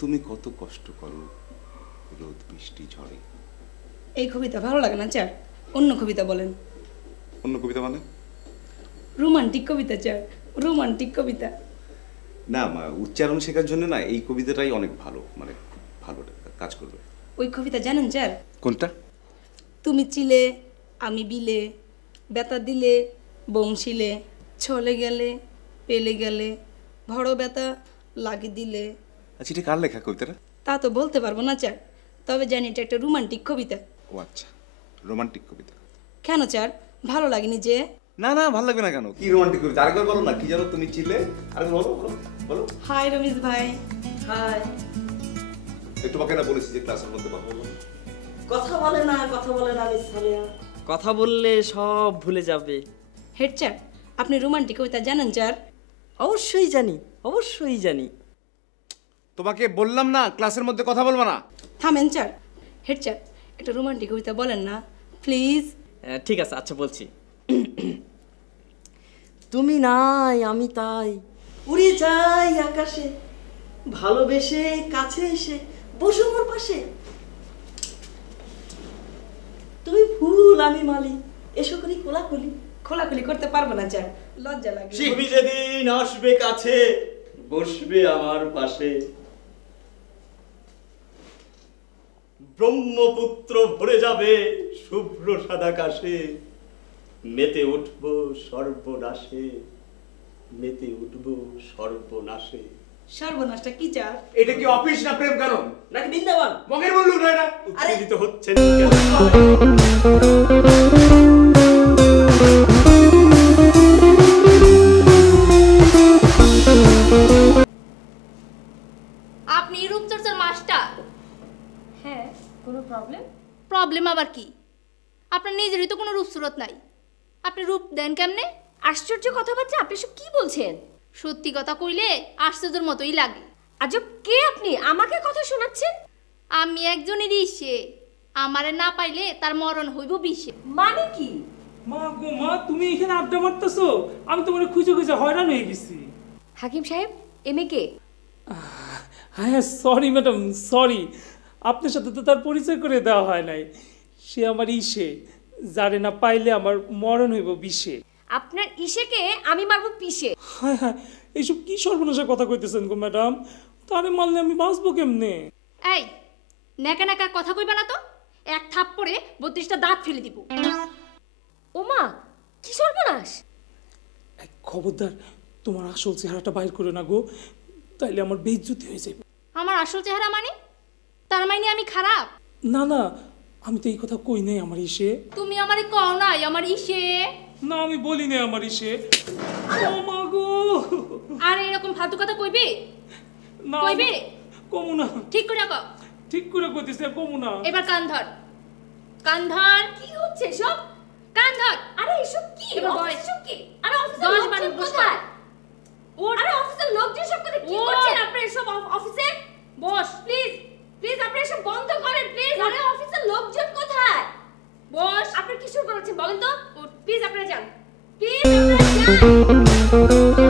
তুমি কত কষ্ট করো রোদ বৃষ্টি ঝড়ে। এই কবিতা ভালো লাগে না স্যার, অন্য কবিতা বলেন। অন্য কবিতা মানে? রোমান্টিক কবিতা স্যার, রোমান্টিক কবিতা। না মা, উচ্চারণ শেখার জন্য না এই কবিতাটাই অনেক ভালো, মানে খুব ভালো কাজ করবে। ওই কবিতা জানেন স্যার? কোনটা? তুমি চিলে আমি বিলে, বেতা দিলে বংশিলে, ছলে গেলে পেলে গেলে, ভড় বেতা লাগি দিলে। আচ্ছা, এটা কার লেখা কবিতাটা? তা তো বলতে পারবো না স্যার, তবে জানি এটা একটা রোমান্টিক কবিতা। ও আচ্ছা, রোমান্টিক কবিতা। কেন স্যার, ভালো লাগেনি যে? না না, ভালো লাগবে না কেন? কি রোমান্টিক কবিতা? আরেকবার বলো না, কি জানো তুমি চিলে? আরেকবার বলো বলো বলো। হাই রমেশ ভাই। হাই। তোমাকে না বলেছি যে ক্লাসের মধ্যে কথা বলো? কথা বলে না মিস সামিয়া। কথা বললে সব ভুলে যাবে। হেড স্যার, আপনি রোমান্টিক কবিতা জানেন স্যার? অবশ্যই জানি, অবশ্যই জানি। তোমাকে বললাম না ক্লাসের মধ্যে কথা বলবো না। থামেন স্যার। হেড স্যার, একটা রোমান্টিক কবিতা বলেন না প্লিজ। ঠিক আছে, আচ্ছা বলছি। তুমি নাই আমি তাই, উড়ে যাই আকাশে, ভালোবেসে কাছে এসে বসো মোর পাশে। তুমি ফুল আমি মালি, এসো করি কোলাকুলি। খোলাখুলি করতে পারবো না স্যার, লজ্জা লাগে। তুমি যেদিন আসবে কাছে, বসবে আমার পাশে, ব্রহ্মপুত্র ভরে যাবে শুভ্র সাদা কাশে, মেতে উঠবো সর্বনাশে, মেতে উঠবো সর্বনাশে। সর্বনাশটা কি স্যার? এটা কি অফিস না প্রেম কারণ নাকি বৃন্দাবন? মগের বললুম না এটা। উত্তেজিত হচ্ছেন আপনি রূপচর্চার মাস্টার? হ্যাঁ, কোনো প্রবলেম? প্রবলেম আবার কি? আপনার নিজেরই তো কোনো রূপসুরত নাই, আপনি রূপ দেন কেমনে? আশ্চর্য কথাবার্তা, আপনি সব কি বলছেন? সত্যি কথা কইলে আশ্চর্যের মতোই লাগে। আজব, কে আপনি? আমাকে কথা শোনাচ্ছেন? আমি একজনের ইসে, আমারে না পাইলে তার মরণ হইব বিষে। মানে কি? মা গো মা, তুমি এখানে আড্ডা মারতেছো? আমি তোমার খুঁজে খুঁজে হয়রান হয়ে গেছি। হাকিম সাহেব, এমএ কে? হ্যাঁ সরি ম্যাডাম, সরি। আপনার সাথে তো তার পরিচয় করে দেওয়া হয় নাই। সে আমার ইসে, যারে না পাইলে আমার মরণ হইব বিষে। আপনার ইসেকে আমি মারবো পিষে? হ্যাঁ হ্যাঁ, এইসব কি সর্বনাশা কথা কইতেছেন গো ম্যাডাম? তারে মারলে আমি বাঁচবো কেমনে? এই নেকা নেকা কথা কইবা না তো, এক থাপ্পড়ে 32টা দাঁত ফেলে দিব। ওমা, কি সর্বনাশ! খবরদার তোমার আসল চেহারাটা বাইর করে না গো, তাইলে আমার বেইজ্জতি হয়ে যাবে। আমার আসল চেহারা মানে? তার মানে আমি খারাপ? না না, আমি তো এই কথা কই নাই আমার ইসে। তুমি আমারে কও নাই আমার ইসে? না, আমি বলি নাই আমার ইসে। ও মা গো! আর এরকম ফালতু কথা কইবি? না কইবি? কমু না। ঠিক করে কও। ঠিক করে কইতেছি, কমু না। এবার কান ধর, কান ধর। কি হচ্ছে সব? কান ধর। আরে এসব কি? এবার বল। এসব কি? আরে অফিসের 10 লোকজন বারের কোথায়? ওঠ। আরে অফিসের লোকজন সব কোথায়? কি ওঠ। করছেন আপনারা এসব অফিসে? বস। প্লিজ, প্লিজ আপনারা এসব বন্ধ করেন প্লিজ। আরে অফিসের লোকজন কোথায়? বস। আপনারা কি শুরু করেছেন বলেন তো? ওঠ। প্লিজ আপনারা যান, প্লিজ আপনারা যান।